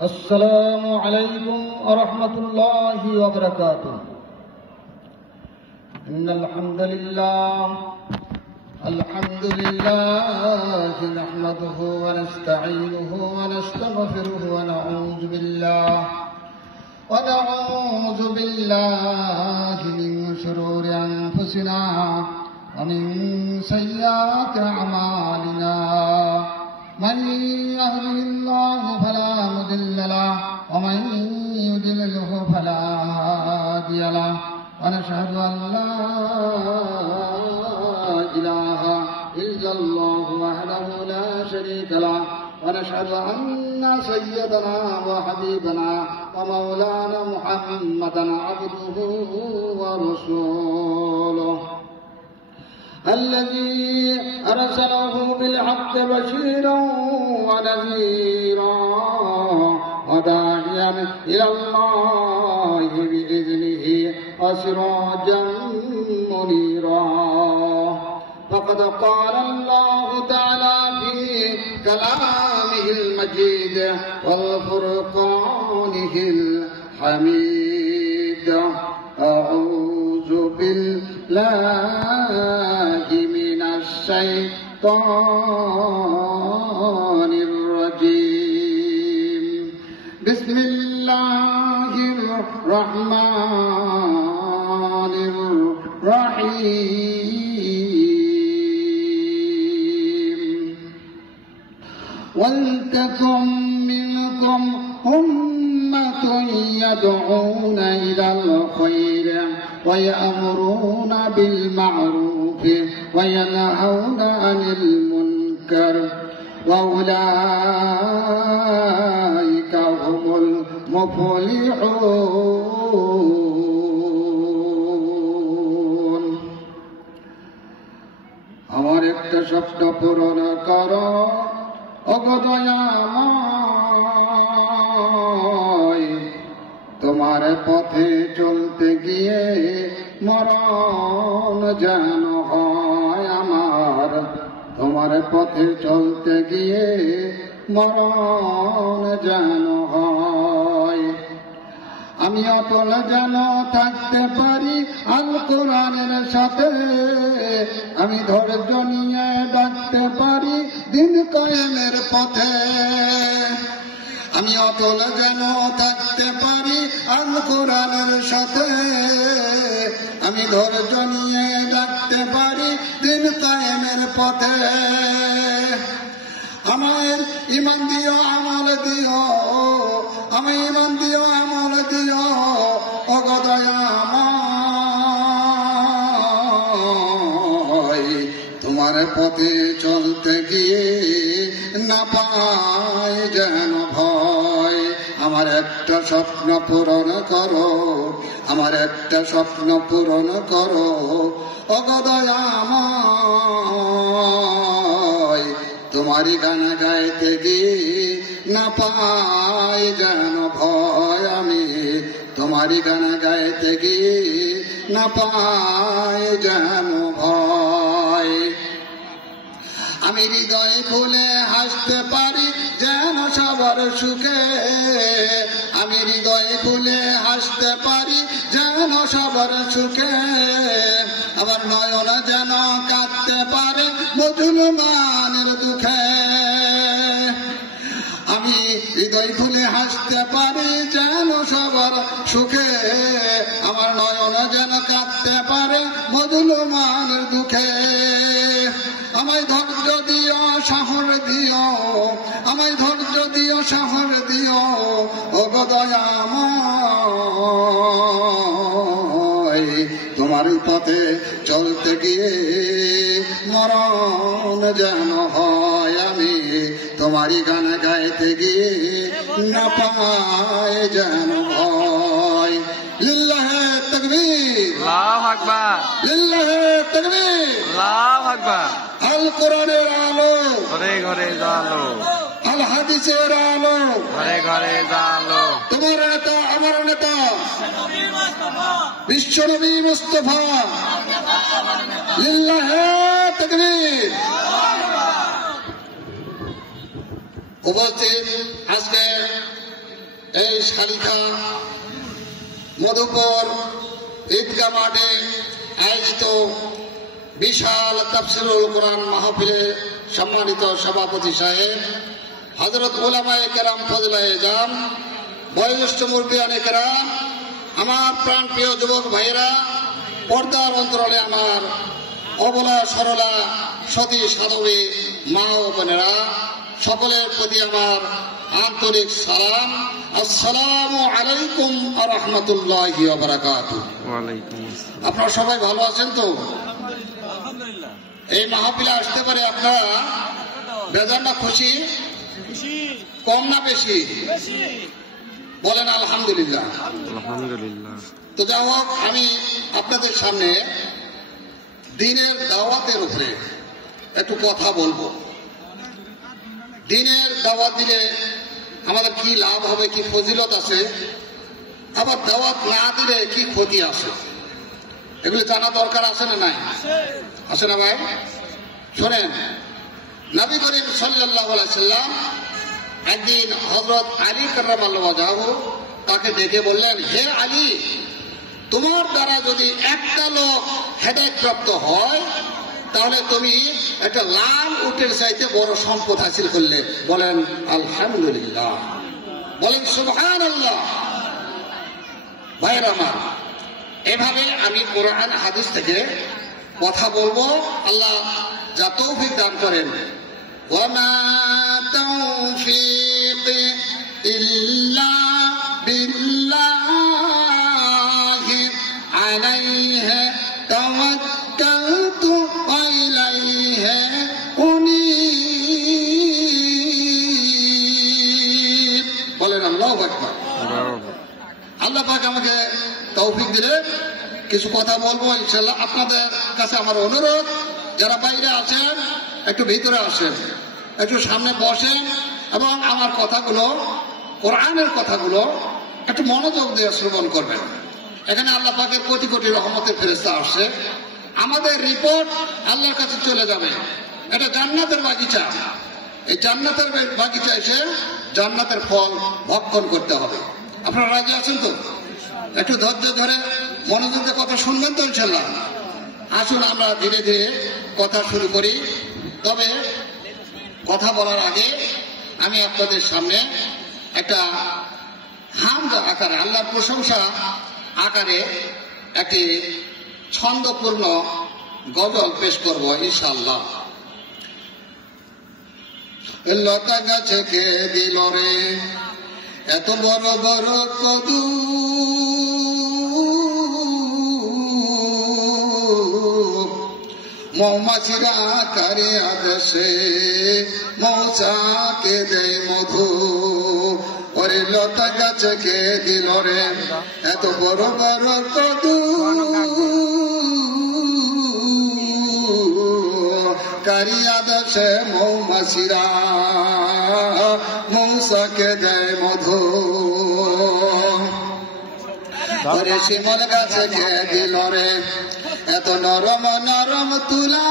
السلام عليكم ورحمة الله وبركاته. إن الحمد لله نحمده ونستعينه ونستغفره ونعوذ بالله من شرور أنفسنا ومن سيئات أعمالنا. من يهده الله فلا مضل له ومن يضلله فلا هادي له. ونشهد أن لا إله إلا الله وحده لا شريك له. ونشهد أن سيدنا وحبيبنا ومولانا محمدا عبده ورسوله الذي أرسله بالحق بشيرا ونذيرا وداعيا إلى الله بإذنه وسراجا منيرا. فقد قال الله تعالى في كلامه المجيد والفرقانه الحميد: أعوذ بالله من الشيطان الرجيم. بسم الله الرحمن الرحيم. ولتكن منكم أمة يدعون إلى الخير ويأمرون بالمعروف وينهون عن المنكر وأولئك هم المفلحون. আমার একটা স্বপ্ন পূরণ করো ওগো দয়াময়, তোমার পথে চলতে গিয়ে মরণ যেন হয় আমার। তোমার পথে চলতে গিয়ে মরণ যেন হয়। আমি অটল যেন থাকতে পারি আল কোরআনের সাথে। আমি ধৈর্য নিয়ে ডাকতে পারি দিন কায়েমের পথে। আমি অটল যেন থাকতে পারি আল কোরআনের সাথে। আমি ধৈর্য নিয়ে ডাকতে পারি দিন কায়েমের পথে। আমার ঈমান দিও আমল দিও, আমি ঈমান দিও আমল দিও ওগো দয়াময়। তোমার পথে চলতে গিয়ে না পাই যেন ভয়। আমার একটা স্বপ্ন পূরণ করো, আমার একটা স্বপ্ন পূরণ করো ওগো দয়াময়। তোমারই গান গাইতে গিয়ে না পাই যেন ভয়। আমি তোমারই গান গাইতে গিয়ে না পাই যেন ভয়। আমি হৃদয় খুলে হাসতে পারি যেন সবার সুখে। আমি হৃদয় খুলে হাসতে পারি যেন সবার সুখে। আবার নয়ন যেন কাঁদতে পারে মুসলমানের দুঃখে। আমি হৃদয় খুলে হাসতে পারি যেন সবার সুখে। আমার নয়ন যেন কাঁদতে পারে মুসলমানের দুঃখে। আমায় ধৈর্য দিও সাহস দিও, আমায় ধৈর্য দিও সাহস দিও ওগো দয়াময়। তোমার পথে চলতে গিয়ে মরণ যেন হয়। আমি তোমারই গান গাইতে গিয়ে না পাই যেন ভয়। লিল্লাহে তাকবীর, আল্লাহু আকবার, লিল্লাহে তাকবীর, আল্লাহু আকবার। আল কোরআনের আলো ঘরে ঘরে জালো, আল হাদিসের আলো ঘরে ঘরে জালো। তোমার নেতা আমার নেতা বিশ্বনবী মুস্তাফা, লিল্লাহে তাকবীর। উপস্থিত আজকে এই শালিখা মধুপুর ঈদগাহ মাঠে আয়োজিত বিশাল তাফসীরুল কোরআন মাহফিলে সম্মানিত সভাপতি সাহেব হযরত উলামায়ে কেরাম ফজলায়ে জাম বয়োজ্যেষ্ঠ মুরব্বিয়ানে কেরাম আমার প্রাণপ্রিয় যুবক ভাইয়েরা পর্দার অন্তরালে আমার অবলা সরলা সতী সাধবী মা ও বোনেরা সকলের প্রতি আমার আন্তরিক সালাম। আসসালামু আলাইকুম ওয়া রাহমাতুল্লাহি ওয়া বারাকাতুহু। আপনারা সবাই ভালো আছেন তো? এই মাহফিলে আসতে পারে আপনারা বেজার না খুশি? কম না বেশি? বলেন আলহামদুলিল্লাহ। তো যাই হোক, আমি আপনাদের সামনে দ্বীনের দাওয়াতের উপরে একটু কথা বলবো। দ্বীনের দাওয়াত দিলে আমাদের কি লাভ হবে, কি ফজিলত আছে, আবার দাওয়াত না দিলে কি ক্ষতি আছে, এগুলি জানা দরকার আছে না নাই? আছে না ভাই? শোনেন, নবী করিম সাল্লাল্লাহু আলাইহি সাল্লাম একদিন হযরত আলী কাররামাল্লাহু ওয়াজহাহু তাকে ডেকে বললেন, হে আলী, তোমার দ্বারা যদি একটা লোক হেদায়েতপ্রাপ্ত হয় তাহলে তুমি একটা লাল উটের চাইতে বড় সম্পদ হাসিল করলে। বলেন আলহামদুলিল্লাহ, বলেন সুবহানাল্লাহ। ভাইয়েরা আমার, এভাবে আমি কোরআন হাদিস থেকে কথা বলবো, আল্লাহ যা তৌফিক দান করেন। ওয়ামা তাওফীকি ইল্লা বিল্লাহি আলাইহি তাওয়াক্কালতু ওয়া ইলাইহি উনীব। বলেন আল্লাহু আকবার। আল্লাহ পাক আমাকে তৌফিক দিলে কিছু কথা বলবো ইনশাআল্লাহ। আপনাদের কাছে আমার অনুরোধ, যারা বাইরে আছেন একটু ভিতরে আসেন, একটু সামনে বসেন এবং আমার কথাগুলো, কোরআনের কথাগুলো একটু মনোযোগ দিয়ে শ্রবণ করবেন। এখানে আল্লাহ পাকের কোটি কোটি রহমতের ফেরেশতা আসছে। আমাদের রিপোর্ট আল্লাহর কাছে চলে যাবে। এটা জান্নাতের বাগিচা। এই জান্নাতের বাগিচা এসে জান্নাতের ফল ভক্ষণ করতে হবে। আপনারা রাজি আছেন তো? একটু ধৈর্য ধরে মনোযোগ দিয়ে কথা শুনবেন তো ইনশাআল্লাহ? আসুন আমরা ধীরে ধীরে কথা শুরু করি। তবে কথা বলার আগে আমি আপনাদের সামনে একটা হামদ আকারে, আল্লাহর প্রশংসা আকারে একটি ছন্দপূর্ণ গজল পেশ করব ইনশাআল্লাহ। লতা গাছে কে দিল রে এত বড় বড় কদু, মৌমাছিরা কারে আদেশে মৌচাকে দেয় মধু। ওরে লতা গাছে কে দিল রে এত বড় বড় কদু, কারি আদেশে মৌমাছিরা মৌচাকে দেয় মধু। ওরে শিমল গাছে কে দিল রে এত নরম নরম তুলা।